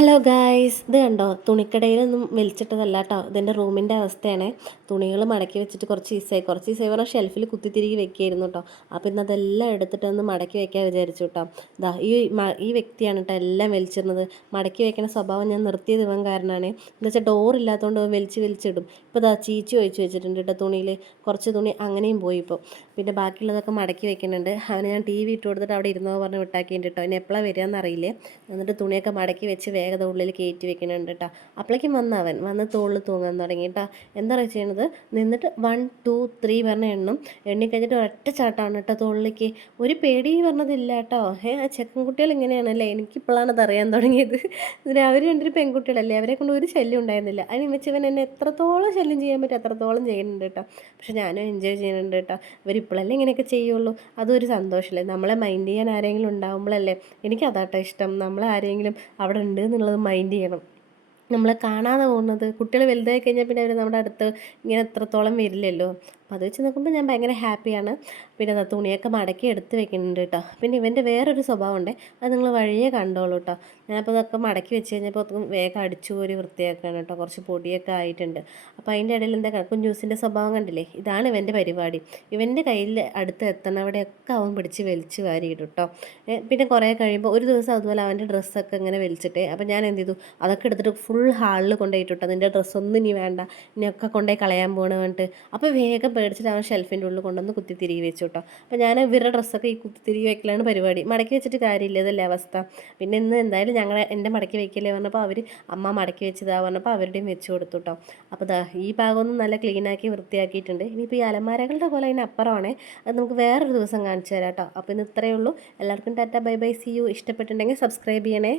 Hello guys, ഇത് കണ്ടോ? തുണിക്കടയിലൊന്നും വലിച്ചിട്ടതല്ല കേട്ടോ, ഇതെൻ്റെ റൂമിൻ്റെ അവസ്ഥയാണ്. തുണികൾ മടക്കി വെച്ചിട്ട് കുറച്ച് ദിവസമായി പറഞ്ഞാൽ ഷെൽഫിൽ കുത്തിത്തിരികി വെക്കുകയായിരുന്നു കേട്ടോ. അപ്പോൾ ഇന്ന് അതെല്ലാം എടുത്തിട്ടൊന്ന് മടക്കി വെക്കാൻ വിചാരിച്ചു കേട്ടോ. ഇതാ ഈ വ്യക്തിയാണ് കേട്ടോ എല്ലാം വലിച്ചിരുന്നത്. മടക്കി വെക്കുന്ന സ്വഭാവം ഞാൻ നിർത്തിയത് ഇവൻ കാരണമാണ്. എന്താ വെച്ചാൽ ഡോറില്ലാത്തതുകൊണ്ട് വലിച്ചിടും. ഇപ്പോൾ ഇതാ ചീച്ചി ഒഴിച്ച് വെച്ചിട്ടുണ്ട് കേട്ടോ തുണിയിൽ. കുറച്ച് തുണി അങ്ങനെയും പോയി ഇപ്പോൾ. പിന്നെ ബാക്കിയുള്ളതൊക്കെ മടക്കി വെക്കുന്നുണ്ട്. അവന് ഞാൻ ടി വി ഇട്ട് കൊടുത്തിട്ട് അവിടെ ഇരുന്നോ പറഞ്ഞ് വിട്ടാക്കിയിട്ട് കേട്ടോ. ഇനി എപ്പോഴാണ് വരികയെന്ന് അറിയില്ലേ. എന്നിട്ട് തുണിയൊക്കെ മടക്കി വെച്ച് വേഗത ഉള്ളിൽ കയറ്റി വെക്കുന്നുണ്ട് കേട്ടോ. അപ്പോഴേക്കും വന്ന് തോളിൽ തൂങ്ങാൻ തുടങ്ങി കേട്ടോ. എന്താ പറയുക ചെയ്യണത്, നിന്നിട്ട് 1 2 3 പറഞ്ഞ എണ്ണിക്കഴിഞ്ഞിട്ട് ഒറ്റ ചാട്ടാണ് കേട്ടോ തോളിലേക്ക്. ഒരു പേടി പറഞ്ഞതില്ല കേട്ടോ. ചെക്കൻ കുട്ടികൾ ഇങ്ങനെയാണല്ലേ, എനിക്കിപ്പോഴാണ് അത് അറിയാൻ തുടങ്ങിയത്. അവർ രണ്ടൊരു പെൺകുട്ടികളല്ലേ, അവരെ കൊണ്ട് ഒരു ശല്യം ഉണ്ടായിരുന്നില്ല. അതിന് വെച്ചവൻ എന്നെ എത്രത്തോളം ശല്യം ചെയ്യാൻ പറ്റും അത്രത്തോളം ചെയ്യുന്നുണ്ട് കേട്ടോ. പക്ഷെ ഞാനും എൻജോയ് ചെയ്യുന്നുണ്ട് കേട്ടോ. ഇവരിപ്പോഴല്ലേ ഇങ്ങനെയൊക്കെ ചെയ്യുള്ളൂ, അതൊരു സന്തോഷമല്ലേ. നമ്മളെ മൈൻഡ് ചെയ്യാൻ ആരെങ്കിലും ഉണ്ടാകുമ്പോഴല്ലേ, എനിക്കതാട്ടോ ഇഷ്ടം. നമ്മളാരെങ്കിലും അവിടെ ഉണ്ട് എന്നുള്ളത് മൈൻഡ് ചെയ്യണം. നമ്മളെ കാണാതെ പോകുന്നത്, കുട്ടികൾ വലുതായി കഴിഞ്ഞാൽ പിന്നെ അവർ നമ്മുടെ അടുത്ത് ഇങ്ങനെ എത്രത്തോളം വരില്ലല്ലോ. അപ്പോൾ അത് വെച്ച് നോക്കുമ്പോൾ ഞാൻ ഭയങ്കര ഹാപ്പിയാണ്. പിന്നെ അതാ തുണിയൊക്കെ മടക്കി എടുത്ത് വെക്കുന്നുണ്ട് കേട്ടോ. പിന്നെ ഇവൻ്റെ വേറൊരു സ്വഭാവം ഉണ്ട്, അത് നിങ്ങൾ വഴിയേ കണ്ടോളൂ കേട്ടോ. ഞാനപ്പോൾ ഇതൊക്കെ മടക്കി വെച്ച് കഴിഞ്ഞപ്പോൾ വേഗം അടിച്ചു കോരി വൃത്തിയാക്കുകയാണ് കേട്ടോ. കുറച്ച് പൊടിയൊക്കെ ആയിട്ടുണ്ട്. അപ്പോൾ അതിൻ്റെ ഇടയിൽ എന്താ കുഞ്ഞൂസിൻ്റെ സ്വഭാവം കണ്ടില്ലേ, ഇതാണ് ഇവൻ്റെ പരിപാടി. ഇവൻ്റെ കയ്യിൽ അടുത്ത് എത്തണവിടെയൊക്കെ അവൻ പിടിച്ച് വലിച്ച് വാരിയിടും കേട്ടോ. പിന്നെ കുറേ കഴിയുമ്പോൾ ഒരു ദിവസം അതുപോലെ അവൻ്റെ ഡ്രസ്സൊക്കെ ഇങ്ങനെ വലിച്ചിട്ട്, അപ്പോൾ ഞാൻ എന്ത് ചെയ്തു, അതൊക്കെ എടുത്തിട്ട് ഫുൾ ഹാളിൽ കൊണ്ടുപോയിട്ടോ. നിൻ്റെ ഡ്രസ്സൊന്നും ഇനി വേണ്ട, ഇനിയൊക്കെ കൊണ്ടുപോയി കളയാൻ പോകണ പറഞ്ഞിട്ട്. അപ്പോൾ വേഗം പേടിച്ചിട്ട് അവൻ ഷെൽഫിൻ്റെ ഉള്ളിൽ കൊണ്ടുവന്ന് കുത്തിത്തിരികി വെച്ചു കേട്ടോ. അപ്പോൾ ഞാൻ ഇവരുടെ ഡ്രസ്സൊക്കെ ഈ കുത്തിത്തിരികി വെക്കലാണ് പരിപാടി. മടക്കി വെച്ചിട്ട് കാര്യമില്ല, ഇതല്ലേ അവസ്ഥ. പിന്നെ ഇന്ന് എന്തായാലും എൻ്റെ മടക്കി വെക്കല്ലേ പറഞ്ഞപ്പോൾ അവർ അമ്മ മടക്കി വെച്ചതാ പറഞ്ഞപ്പോൾ അവരുടെയും വെച്ച് കൊടുത്തു കേട്ടോ. അപ്പോൾ ദാ ഈ ഭാഗമൊന്നും നല്ല ക്ലീനാക്കി വൃത്തിയാക്കിയിട്ടുണ്ട്. ഇനിയിപ്പോൾ ഈ അലമാരകളുടെ പോലെ അതിനപ്പുറമാണേ, അത് നമുക്ക് വേറൊരു ദിവസം കാണിച്ചു തരാം കേട്ടോ. അപ്പോൾ ഇന്ന് ഇത്രയേ ഉള്ളൂ. എല്ലാവർക്കും tata, bye bye, see you. ഇഷ്ടപ്പെട്ടിട്ടുണ്ടെങ്കിൽ സബ്സ്ക്രൈബ് ചെയ്യണേ.